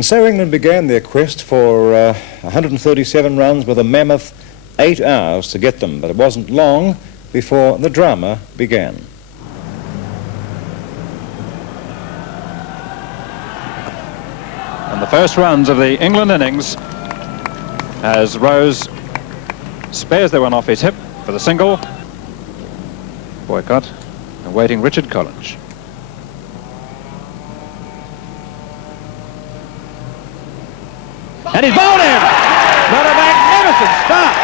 And so England began their quest for 137 runs with a mammoth 8 hours to get them, but it wasn't long before the drama began. And the first runs of the England innings, as Rose spares the one off his hip for the single. Boycott awaiting Richard Collinge. And he's bowled him! What a magnificent start!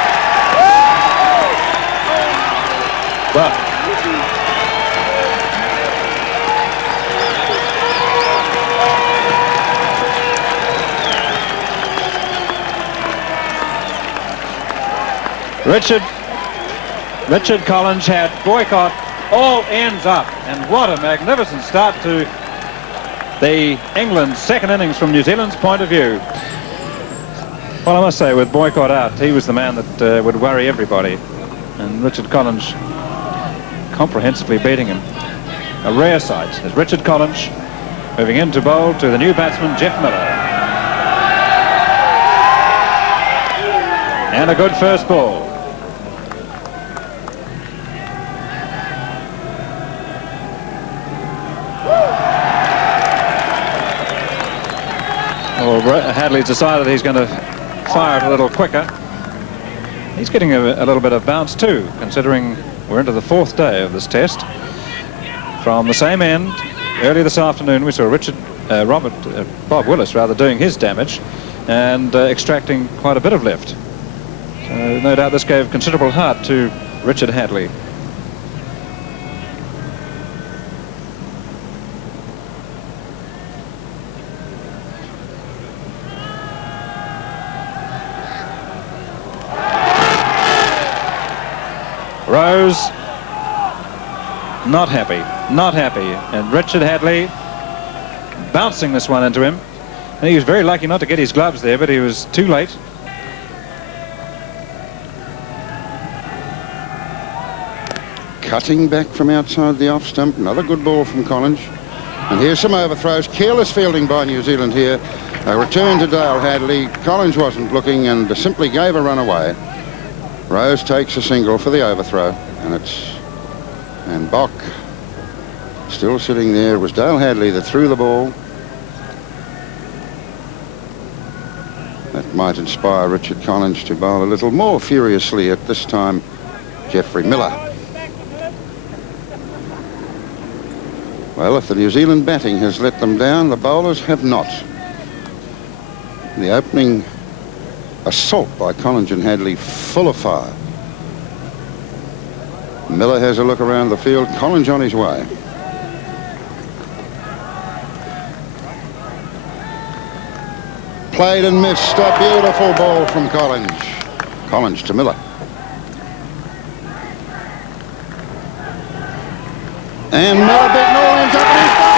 Well, Richard Collinge had Boycott all ends up, and what a magnificent start to the England's second innings from New Zealand's point of view. Well, I must say, with Boycott out, he was the man that would worry everybody, and Richard Collinge comprehensively beating him. A rare sight as Richard Collinge moving in to bowl to the new batsman Jeff Miller. And a good first ball. Well, Hadlee's decided he's going to fire it a little quicker. He's getting a little bit of bounce too, considering we're into the 4th day of this test. From the same end, early this afternoon, we saw Bob Willis rather, doing his damage and extracting quite a bit of lift. So no doubt this gave considerable heart to Richard Hadlee. Rose, not happy, and Richard Hadlee bouncing this one into him. And he was very lucky not to get his gloves there, but he was too late. Cutting back from outside the off stump, another good ball from Collinge. And here's some overthrows, careless fielding by New Zealand here. A return to Dale Hadlee. Collinge wasn't looking and simply gave a run away. Rose takes a single for the overthrow, and Boock still sitting there. It was Dale Hadlee that threw the ball. That might inspire Richard Collinge to bowl a little more furiously at this time. Geoffrey Miller. Well, if the New Zealand batting has let them down, the bowlers have not. The opening assault by Collinge and Hadlee, full of fire. Miller has a look around the field. Collinge on his way. Played and missed. A beautiful ball from Collinge. Collinge to Miller. And Miller beaten all in top of his ball.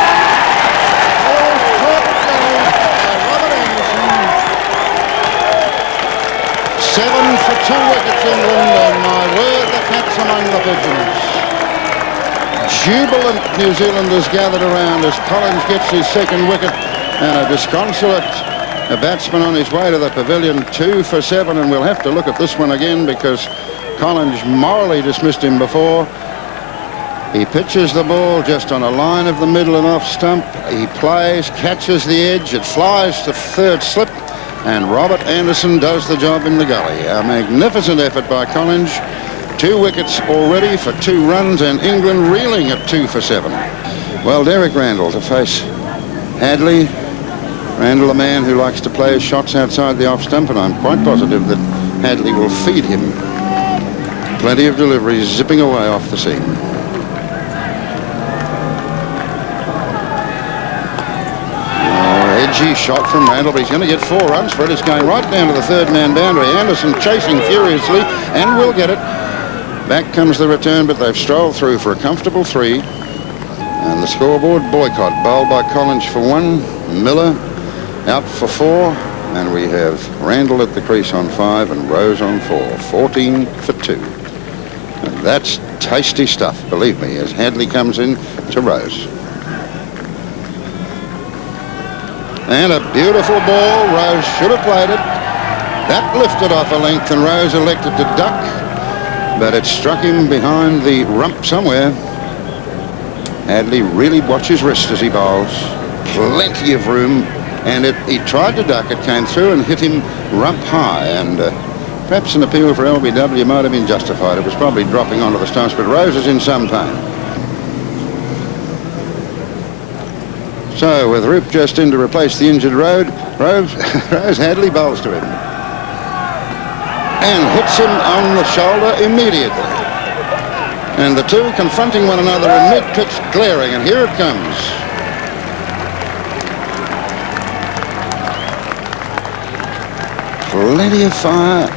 Seven for 2 wickets, England, and my word, the cat's among the pigeons. Jubilant New Zealanders gathered around as Collinge gets his 2nd wicket, and a disconsolate batsman on his way to the pavilion. 2 for 7, and we'll have to look at this one again because Collinge morally dismissed him before. He pitches the ball just on a line of the middle and off stump. He plays, catches the edge, it flies to 3rd slip, and Robert Anderson does the job in the gully. A magnificent effort by Collinge. 2 wickets already for 2 runs, and England reeling at 2 for 7. Well, Derek Randall to face Hadlee. Randall, a man who likes to play his shots outside the off stump, and I'm quite positive that Hadlee will feed him. Plenty of deliveries zipping away off the seam. Edgy shot from Randall, but he's going to get 4 runs for it. It's going right down to the 3rd man boundary. Anderson chasing furiously and will get it. Back comes the return, but they've strolled through for a comfortable 3. And the scoreboard, Boycott bowled by Collinge for 1, Miller out for 4, and we have Randall at the crease on 5 and Rose on 4. 14 for 2. And that's tasty stuff, believe me, as Hadlee comes in to Rose. And a beautiful ball. Rose should have played it. That lifted off a length and Rose elected to duck, but it struck him behind the rump somewhere. Hadlee really watches his wrist as he bowls. Plenty of room, and he tried to duck. It came through and hit him rump high, and perhaps an appeal for LBW might have been justified. It was probably dropping onto the stumps, but Rose is in some pain. So with Roope just in to replace the injured Rose Hadlee bowls to him and hits him on the shoulder immediately. And the two confronting one another in mid-pitch glaring, and here it comes. Plenty of fire,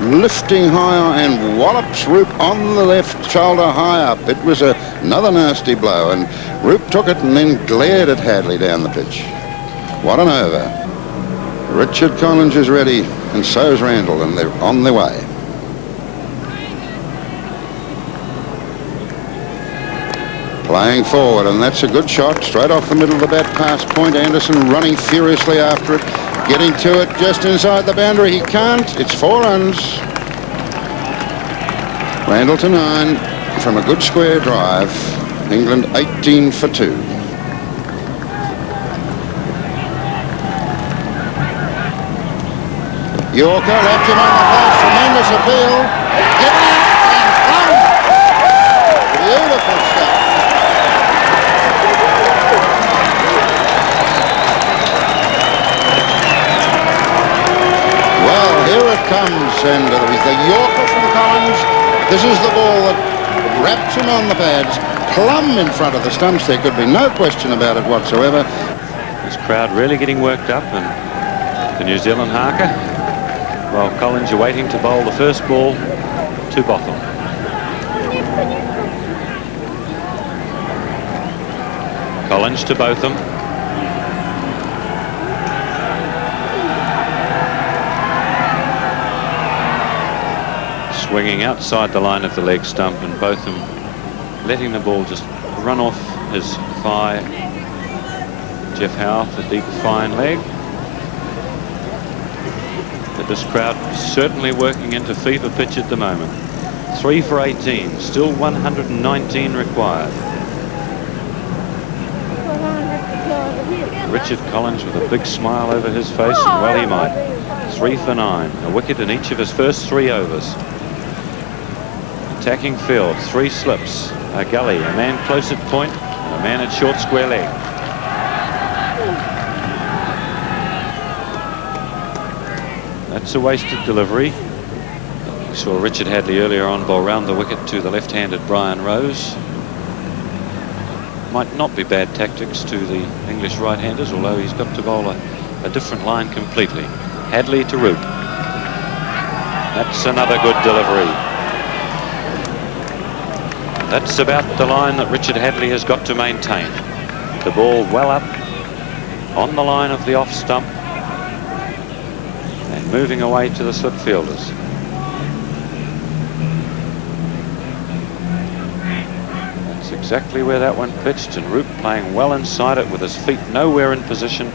lifting higher, and wallops Roope on the left shoulder high up. It was another nasty blow, and Roope took it and then glared at Hadlee down the pitch. What an over. Richard Collinge is ready, and so is Randall, and they're on their way. Playing forward, and that's a good shot, straight off the middle of the bat past point. Anderson running furiously after it, getting to it just inside the boundary. He can't. It's 4 runs. Randall to 9 from a good square drive. England 18 for 2. Yorker left him on the face. Tremendous appeal. Get it and plumb. Beautiful stuff. Well, here it comes, and the Yorker from Collinge. This is the ball that wraps him on the pads, plumb in front of the stumps. There could be no question about it whatsoever. This crowd really getting worked up, and the New Zealand harker, while Collinge are waiting to bowl the first ball to Botham. Collinge to Botham. Swinging outside the line of the leg stump, and Botham letting the ball just run off his thigh. Jeff Howe, the deep fine leg. But this crowd is certainly working into fever pitch at the moment. 3 for 18, still 119 required. Richard Collinge with a big smile over his face, and well he might. 3 for 9, a wicket in each of his first 3 overs. Attacking field, 3 slips, a gully, a man close at point, and a man at short square leg. That's a wasted delivery. We saw Richard Hadlee earlier on bowl round the wicket to the left-handed Brian Rose. Might not be bad tactics to the English right-handers, although he's got to bowl a different line completely. Hadlee to Roope. That's another good delivery. That's about the line that Richard Hadlee has got to maintain. The ball well up on the line of the off stump and moving away to the slip fielders. That's exactly where that one pitched, and Roope playing well inside it with his feet nowhere in position.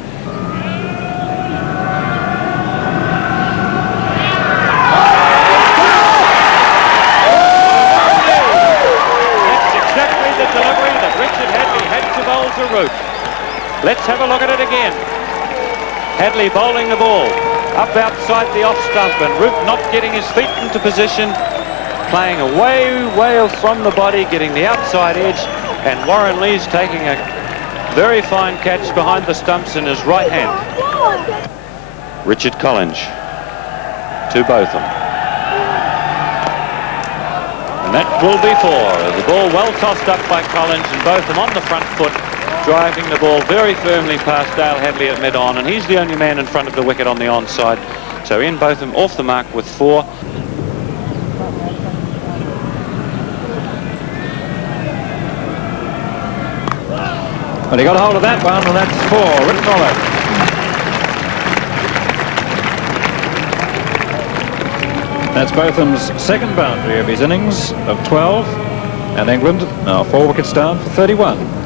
Let's have a look at it again. Hadlee bowling the ball up outside the off stump, and Roope not getting his feet into position, playing away from the body, getting the outside edge, and Warren Lee's taking a very fine catch behind the stumps in his right hand. Richard Collinge to Botham. And that will be 4. The ball well tossed up by Collinge, and Botham on the front foot, driving the ball very firmly past Dale Hadlee at mid-on, and he's the only man in front of the wicket on the onside. So Ian Botham off the mark with 4. Well, he got a hold of that one, and that's 4. Rick Muller. That's Botham's second boundary of his innings of 12, and England now 4 wickets down for 31.